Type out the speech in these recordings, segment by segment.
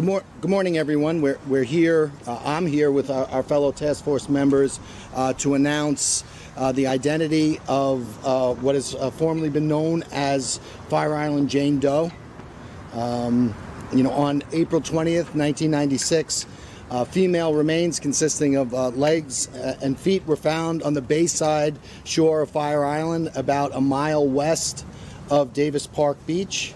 Good morning, everyone. We're here. I'm here with our fellow task force members to announce the identity of what has formerly been known as Fire Island Jane Doe. On April 20th, 1996, female remains consisting of legs and feet were found on the bayside shore of Fire Island, about a mile west of Davis Park Beach.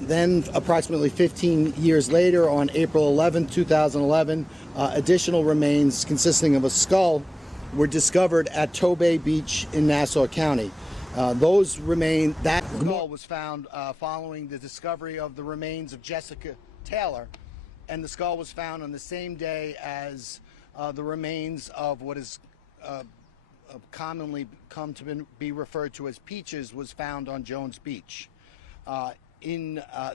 Then, approximately 15 years later, on April 11, 2011, additional remains consisting of a skull were discovered at Tobay Beach in Nassau County. That skull was found following the discovery of the remains of Jessica Taylor, and the skull was found on the same day as the remains of what is commonly come to be referred to as Peaches was found on Jones Beach.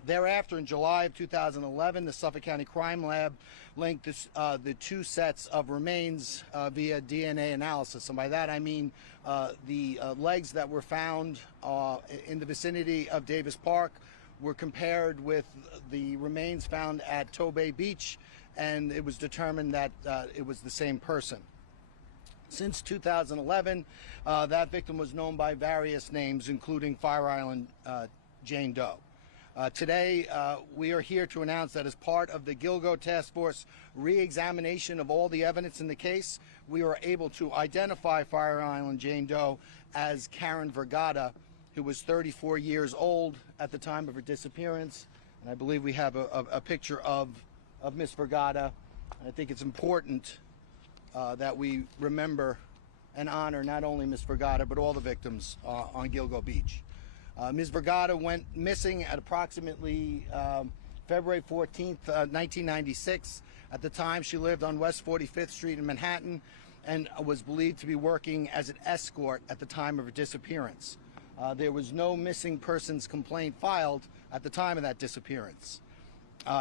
Thereafter, in July of 2011, the Suffolk County Crime Lab linked the two sets of remains via DNA analysis. And by that I mean the legs that were found in the vicinity of Davis Park were compared with the remains found at Tobay Beach, and it was determined that it was the same person. Since 2011, that victim was known by various names, including Fire Island Jane Doe. Today, we are here to announce that as part of the Gilgo Task Force re-examination of all the evidence in the case, we were able to identify Fire Island Jane Doe as Karen Vergata, who was 34 years old at the time of her disappearance. And I believe we have a picture of Miss Vergata. I think it's important that we remember and honor not only Miss Vergata, but all the victims on Gilgo Beach. Ms. Vergata went missing at approximately February 14th, 1996. At the time, she lived on West 45th Street in Manhattan and was believed to be working as an escort at the time of her disappearance. There was no missing persons complaint filed at the time of that disappearance.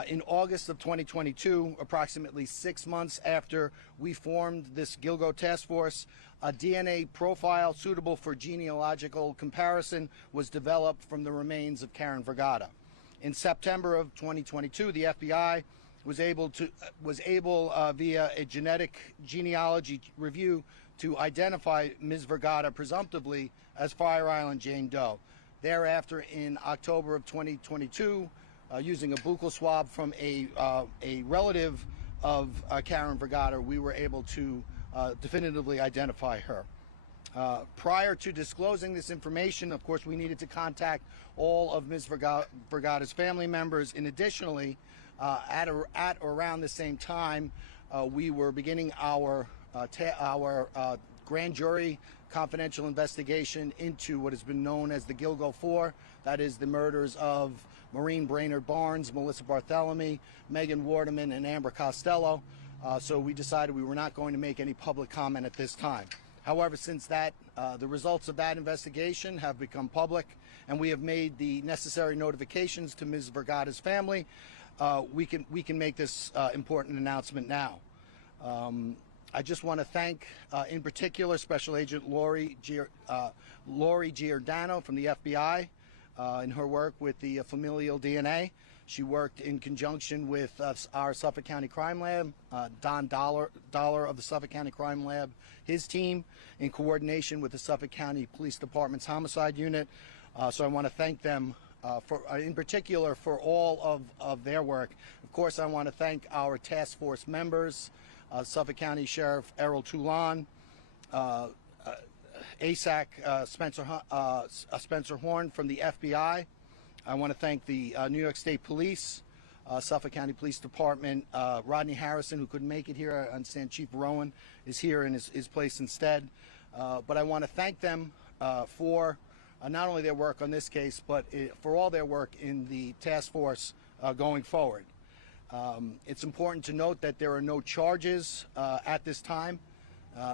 In August of 2022, approximately 6 months after we formed this Gilgo task force, a DNA profile suitable for genealogical comparison was developed from the remains of Karen Vergata. In September of 2022, the FBI was able via a genetic genealogy review to identify Ms. Vergata presumptively as Fire Island Jane Doe. Thereafter, in October of 2022, using a buccal swab from a relative of Karen Vergata, we were able to definitively identify her. Prior to disclosing this information, of course, we needed to contact all of Ms. Vergata's family members. And additionally, at or around the same time, we were beginning our grand jury confidential investigation into what has been known as the Gilgo 4, that is the murders of Maureen Brainerd Barnes, Melissa Barthelemy, Megan Waterman, and Amber Costello. So we decided we were not going to make any public comment at this time. However, since that, the results of that investigation have become public, and we have made the necessary notifications to Ms. Vergata's family, we can make this important announcement now. I just want to thank, in particular, Special Agent Lori Giordano from the FBI in her work with the familial DNA. She worked in conjunction with our Suffolk County Crime Lab, Don Dollar of the Suffolk County Crime Lab, his team, in coordination with the Suffolk County Police Department's Homicide Unit. So I want to thank them in particular for all of their work. Of course, I want to thank our task force members, Suffolk County Sheriff Errol Toulon, ASAC Spencer Horn from the FBI. I want to thank the New York State Police, Suffolk County Police Department, Rodney Harrison, who couldn't make it here. I understand Chief Rowan is here in his place instead. But I want to thank them for not only their work on this case, but for all their work in the task force going forward. It's important to note that there are no charges at this time.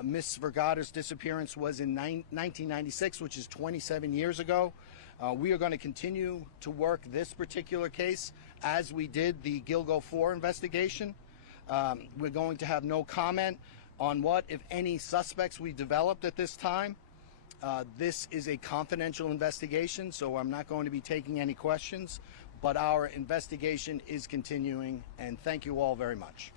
Ms. Vergata's disappearance was in 1996, which is 27 years ago. We are going to continue to work this particular case as we did the Gilgo 4 investigation. We're going to have no comment on what, if any, suspects we developed at this time. This is a confidential investigation, so I'm not going to be taking any questions. but our investigation is continuing, and thank you all very much.